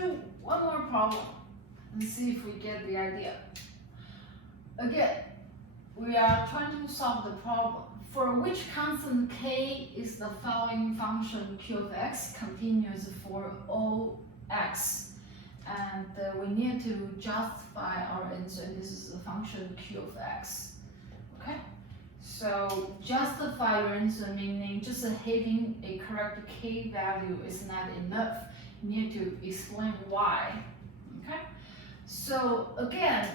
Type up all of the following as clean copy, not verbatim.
do one more problem and see if we get the idea. Again, we are trying to solve the problem. For which constant k is the following function q of x continuous for all x? And we need to justify our answer. This is the function q of x. Okay? So justify your answer meaning just having a correct k value is not enough. You need to explain why. Okay? So again,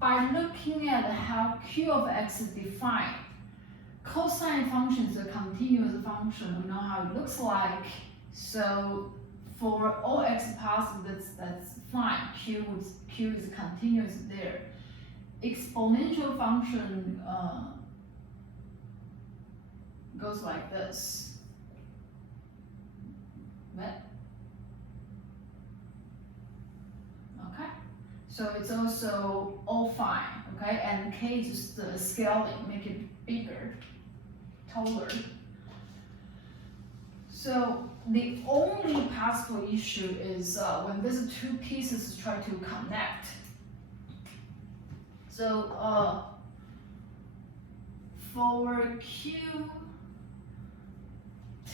by looking at how q of x is defined, cosine function is a continuous function. We know how it looks like. So for all x possible, that's fine. Q is continuous there. Exponential function goes like this. Right? Okay. So it's also all fine. Okay, and k is just the scaling, make it bigger, taller. So the only possible issue is when these two pieces try to connect. So for q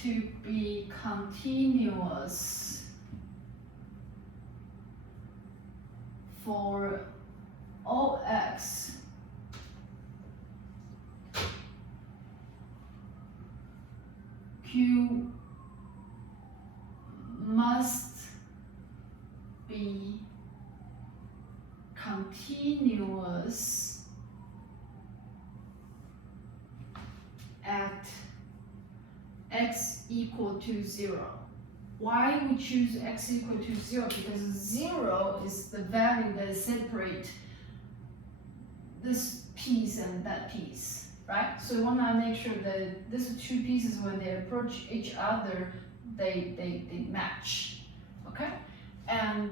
to be continuous for all x, q must be continuous at x equal to 0. Why we choose x equal to 0? Because 0 is the value that separates this piece and that piece, right? So we want to make sure that these two pieces, when they approach each other, they match, okay? And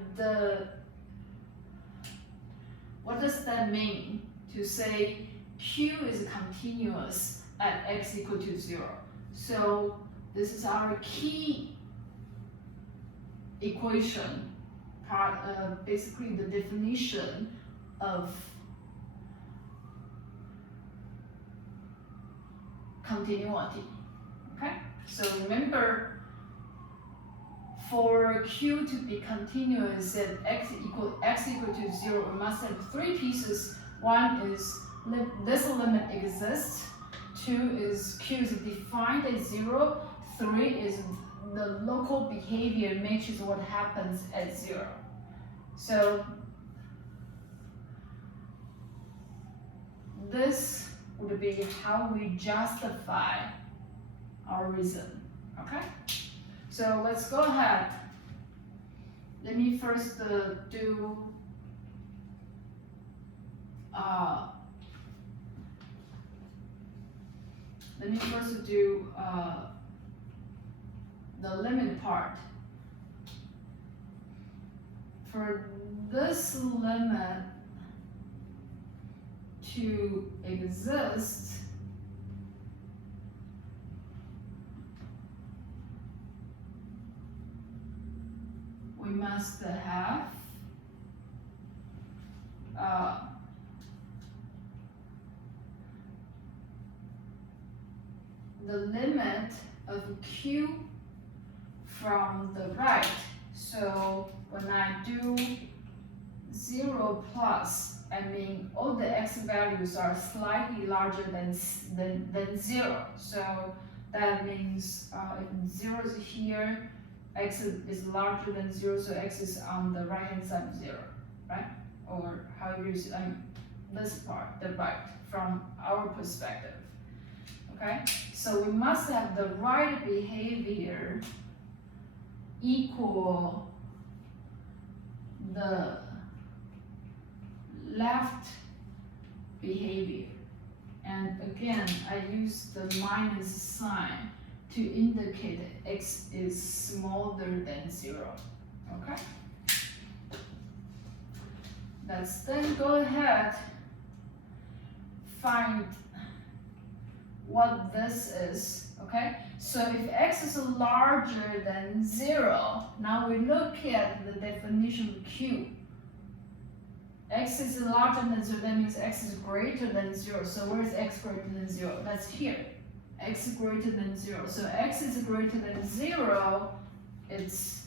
what does that mean? To say q is continuous at x equal to 0. So this is our key equation, basically the definition of continuity. Okay, so remember, for q to be continuous at x equal to 0, we must have three pieces. One is this limit exists. Two is q is defined at 0. Three is the local behavior matches what happens at 0. So this would be how we justify our reason. Okay? So let's go ahead. Let me first do the limit part. For this limit to exist, we must have the limit of q from the right. So when I do 0 plus, I mean all the x values are slightly larger than 0. So that means if 0 is here, x is larger than 0, so x is on the right hand side of 0, right? Or however you see, this part, the right, from our perspective. Okay, so we must have the right behavior equal the left behavior. And again, I use the minus sign to indicate that x is smaller than 0. Okay? Let's then go ahead, find what this is. Okay? So if x is larger than 0, now we look at the definition of q. X is larger than 0, that means x is greater than 0. So where is x greater than 0? That's here. X is greater than 0. So x is greater than 0, it's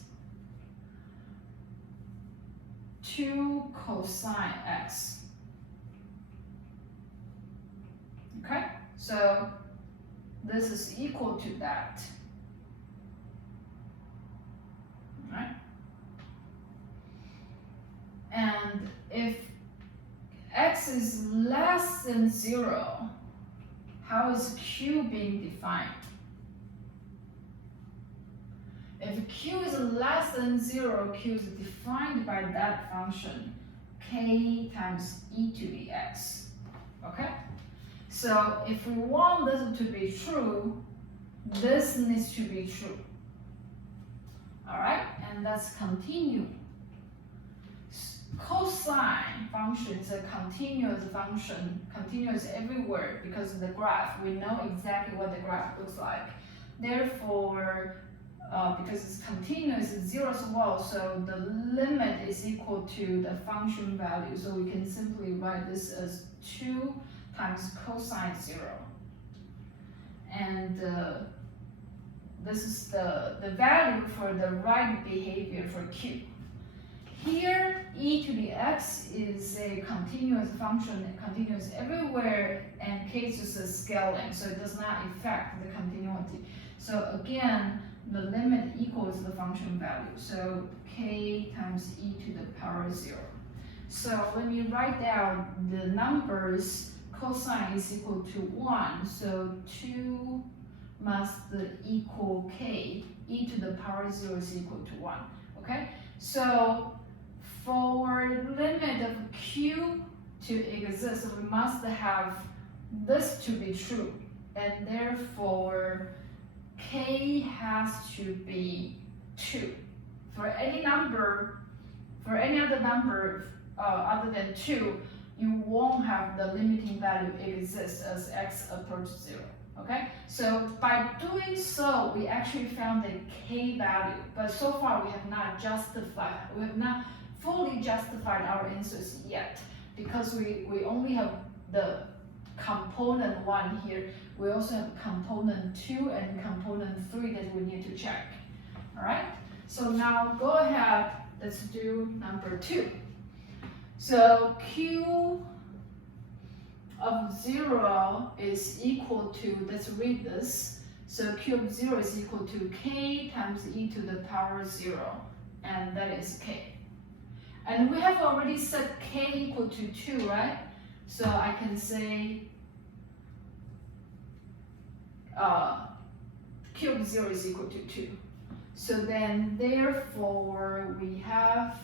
2 cosine x. Okay, so this is equal to that. Right? And if x is less than 0, how is q being defined? If q is less than 0, q is defined by that function, k times e to the x. Okay? So if we want this to be true, this needs to be true. Alright? And that's continue. Cosine function is a continuous function, continuous everywhere because of the graph. We know exactly what the graph looks like. Therefore, because it's continuous, it's 0 as well, so the limit is equal to the function value. So we can simply write this as 2 times cosine 0. And this is the value for the right behavior for q. Here, e to the x is a continuous function, continuous everywhere, and k is just a scaling, so it does not affect the continuity. So again, the limit equals the function value, so k times e to the power 0. So when you write down the numbers, cosine is equal to 1, so 2 must equal k, e to the power 0 is equal to 1, okay? So for limit of q to exist, we must have this to be true, and therefore k has to be 2. For any number, for any other number other than 2, you won't have the limiting value exist as x approaches 0. Okay, so by doing so, we actually found the k value, but so far we have not fully justified our answers yet, because we only have the component 1 here. We also have component 2 and component 3 that we need to check. All right, so now go ahead, let's do number 2. So q of 0 is equal to, let's read this. So q of 0 is equal to k times e to the power 0, and that is k. And we have already set k equal to 2, right? So I can say q of 0 is equal to 2. So then, therefore, we have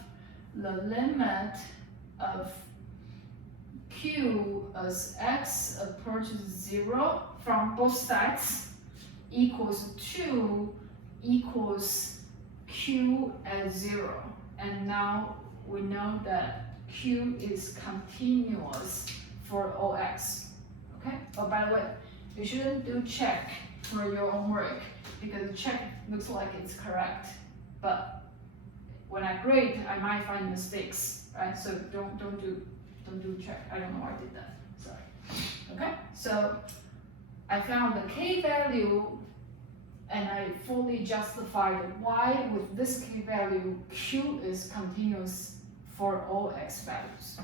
the limit of q as x approaches 0 from both sides equals 2 equals q at 0. And now we know that q is continuous for all x. Okay? Oh, by the way, you shouldn't do check for your own work, because check looks like it's correct, but when I grade, I might find mistakes, right? So don't do check. I don't know why I did that. Sorry. Okay? So I found the k value, and I fully justified why with this k value, q is continuous for all x values.